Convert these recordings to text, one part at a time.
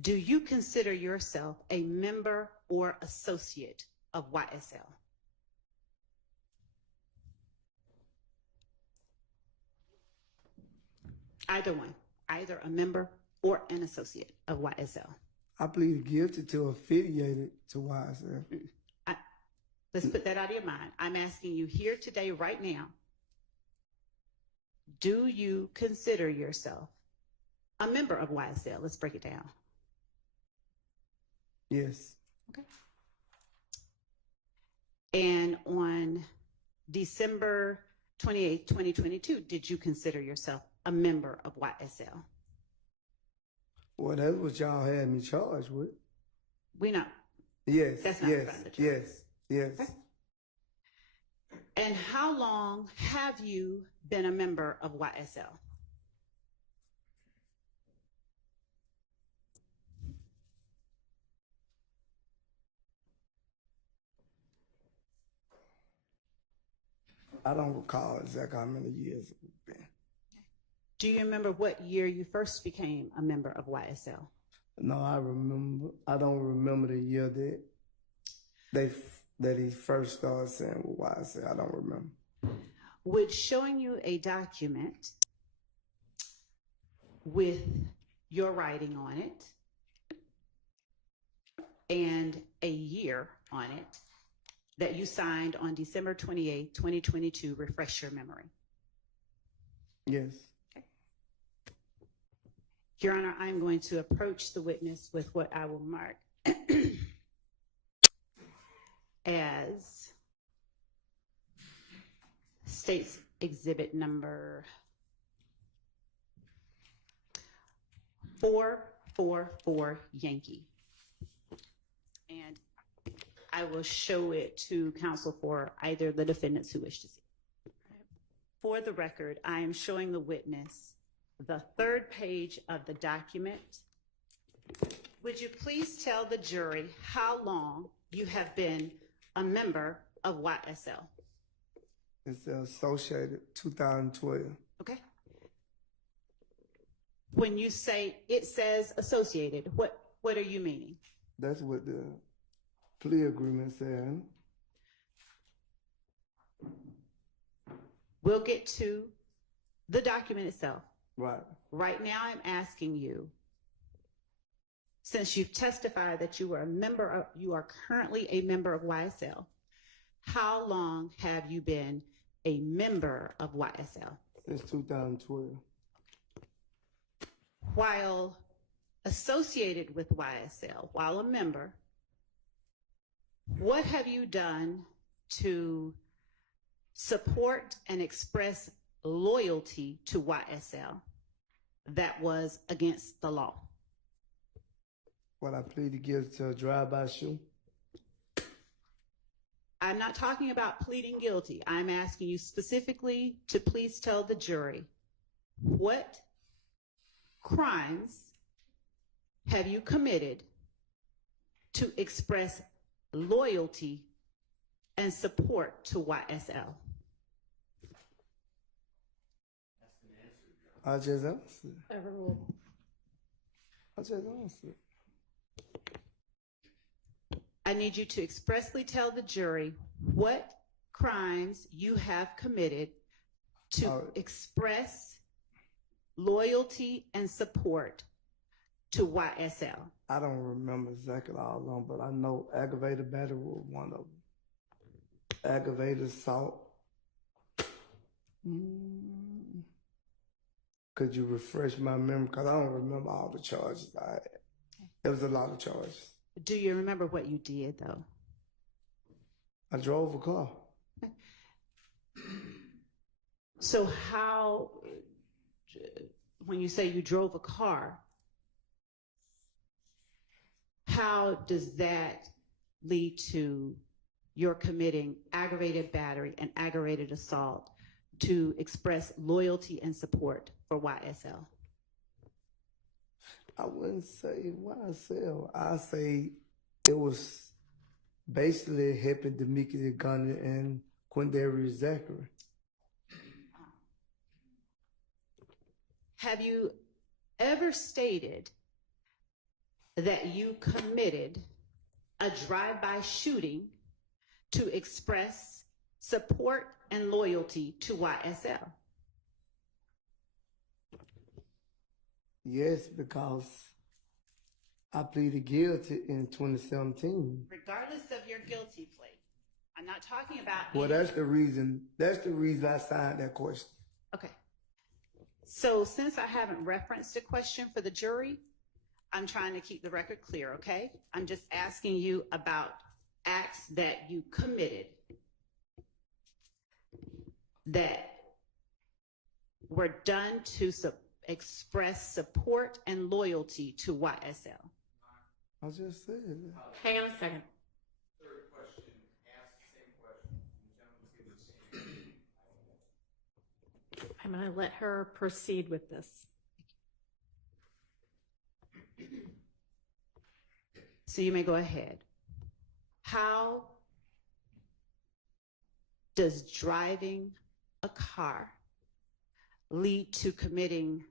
Do you consider yourself a member or associate of YSL? Either one, either a member or an associate of YSL. I plead guilty to affiliated to YSL. Let's put that out of your mind. I'm asking you here today, right now, do you consider yourself a member of YSL? Let's break it down. Yes. Okay. And on December 28, 2022, did you consider yourself a member of YSL? Well, that's what y'all had me charged with. We know. Yes. That's not yes. from the church. Yes. Yes. Okay. And how long have you been a member of YSL? I don't recall exactly how many years it's been. Do you remember what year you first became a member of YSL? No, I don't remember the year that he first started saying YSL. I don't remember. Would showing you a document with your writing on it and a year on it that you signed on December 28, 2022, refresh your memory? Yes. Okay. Your Honor, I'm going to approach the witness with what I will mark as State's Exhibit number 444 Yankee. And I will show it to counsel for either the defendants who wish to see it. For the record, I am showing the witness the third page of the document. Would you please tell the jury how long you have been a member of YSL? It's associated 2012. Okay. When you say it says associated, what are you meaning? That's what the plea agreement said. We'll get to the document itself. Right. Right now, I'm asking you, since you've testified that you are currently a member of YSL, how long have you been a member of YSL? Since 2012. While associated with YSL, while a member, what have you done to support and express loyalty to YSL that was against the law? What I pleaded guilty to a drive-by shooting. I'm not talking about pleading guilty. I'm asking you specifically to please tell the jury what crimes have you committed to express loyalty and support to YSL? I just answered. I just answered. I need you to expressly tell the jury what crimes you have committed to express loyalty and support to YSL. I don't remember exactly all of them, but I know aggravated battery was one of them. Aggravated assault. Could you refresh my memory? Because I don't remember all the charges I had. There was a lot of charges. Do you remember what you did, though? I drove a car. So how, when you say you drove a car, how does that lead to your committing aggravated battery and aggravated assault to express loyalty and support for YSL? I wouldn't say YSL. I say it was basically helping Deamonte Gunner and Quamarvious Zachary. Have you ever stated that you committed a drive-by shooting to express support and loyalty to YSL? Yes, because I pleaded guilty in 2017. Regardless of your guilty plea, I'm not talking about. Well, that's the reason I signed that question. Okay. So since I haven't referenced a question for the jury, I'm trying to keep the record clear, okay? I'm just asking you about acts that you committed that were done to express support and loyalty to YSL. I just said that. Hang on a second. Third question, ask the same question. The gentleman's given the same. I'm going to let her proceed with this. So you may go ahead. How does driving a car lead to committing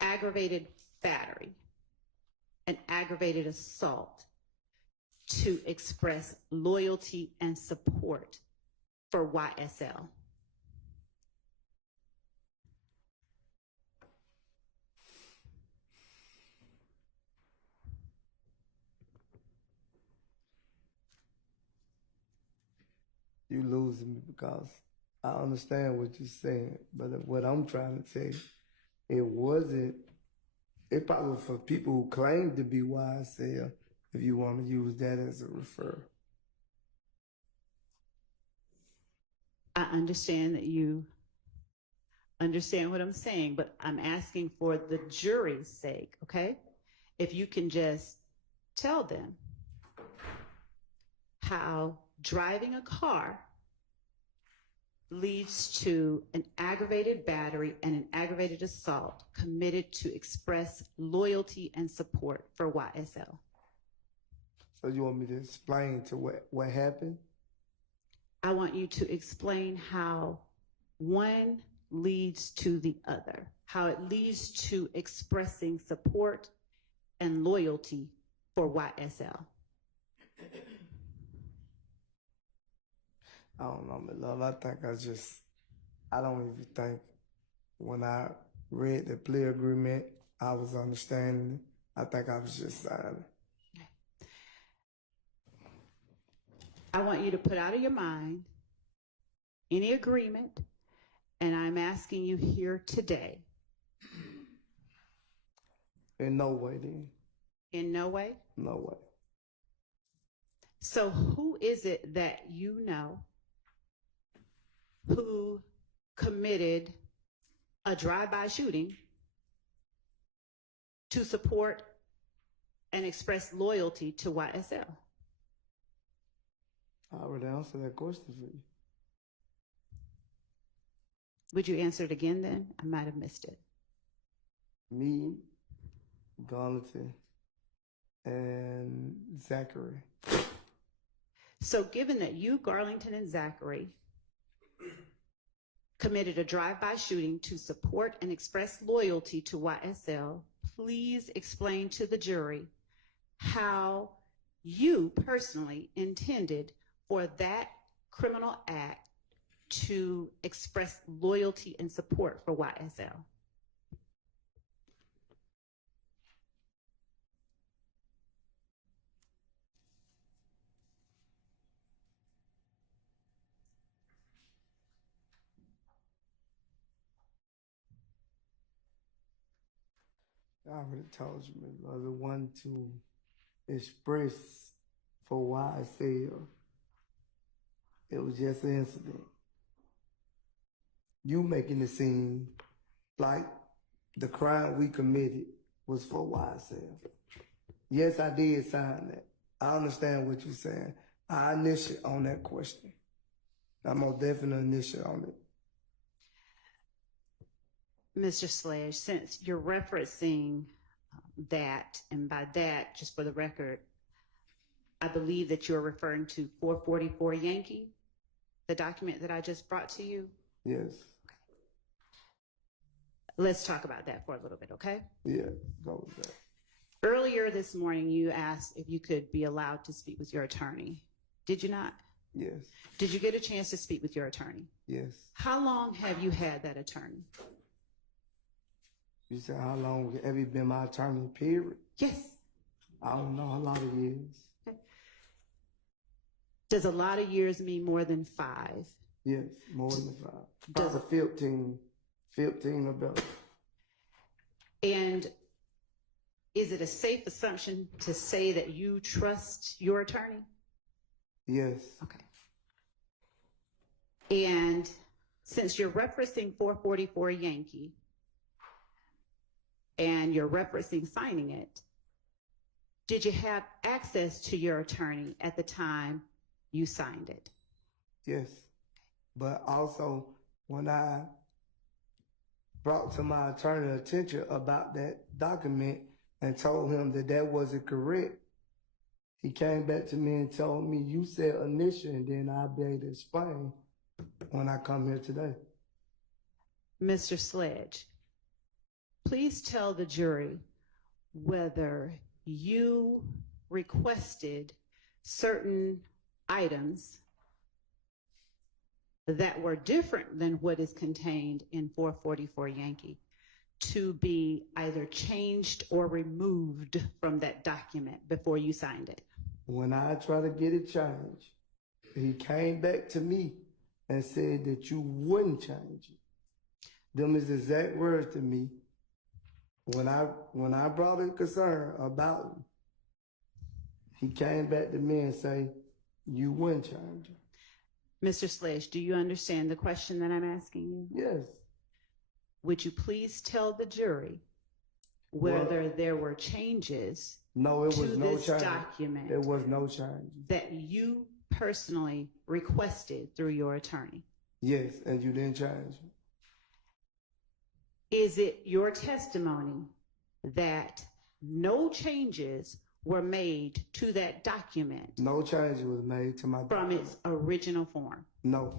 aggravated battery and aggravated assault to express loyalty and support for YSL? You losing me because I understand what you're saying, but what I'm trying to tell you, it probably was for people who claim to be YSL, if you want to use that as a refer. I understand that you understand what I'm saying, but I'm asking for the jury's sake, okay? If you can just tell them how driving a car leads to an aggravated battery and an aggravated assault committed to express loyalty and support for YSL. So you want me to explain to what happened? I want you to explain how one leads to the other, how it leads to expressing support and loyalty for YSL. I don't know, my love. I don't even think when I read the plea agreement, I was understanding it. I think I was just signing. I want you to put out of your mind any agreement, and I'm asking you here today. In no way, then. In no way? No way. So who is it that you know who committed a drive-by shooting to support and express loyalty to YSL? I already answered that question for you. Would you answer it again then? I might have missed it. Me, Deamonte, and Zachary. So given that you, Garlington, and Zachary committed a drive-by shooting to support and express loyalty to YSL, please explain to the jury how you personally intended for that criminal act to express loyalty and support for YSL. I already told you, I was the one to express for YSL. It was just an incident. You making it seem like the crime we committed was for YSL. Yes, I did sign that. I understand what you're saying. I initiate on that question. I'm most definitely initiate on it. Mr. Sledge, since you're referencing that, and by that, just for the record, I believe that you're referring to 444 Yankee, the document that I just brought to you. Yes. Okay. Let's talk about that for a little bit, okay? Yeah, go with that. Earlier this morning, you asked if you could be allowed to speak with your attorney. Did you not? Yes, Did you get a chance to speak with your attorney? yes. How long have you had that attorney? You said how long have you been my attorney, period? Yes. I don't know, a lot of years. Does a lot of years mean more than 5? Yes, more than 5. Does- Probably 15 or better. And is it a safe assumption to say that you trust your attorney? Yes, Okay. And since you're referencing 444 Yankee and you're referencing signing it, did you have access to your attorney at the time you signed it? yes. But also, when I brought to my attorney attention about that document and told him that that wasn't correct, he came back to me and told me, you said initial, and then I'll be able to explain when I come here today. Mr. Sledge, please tell the jury whether you requested certain items that were different than what is contained in 444 Yankee to be either changed or removed from that document before you signed it. When I tried to get it changed, he came back to me and said that you wouldn't change it. Them is exact words to me. When I brought a concern about it, he came back to me and say, you wouldn't change it. Mr. Sledge, do you understand the question that I'm asking you? Yes. Would you please tell the jury whether there were changes No, it to was no this change. document There was no change. that you personally requested through your attorney? Yes, and you didn't change it. Is it your testimony that no changes were made to that document No change was made to my from its original form? No.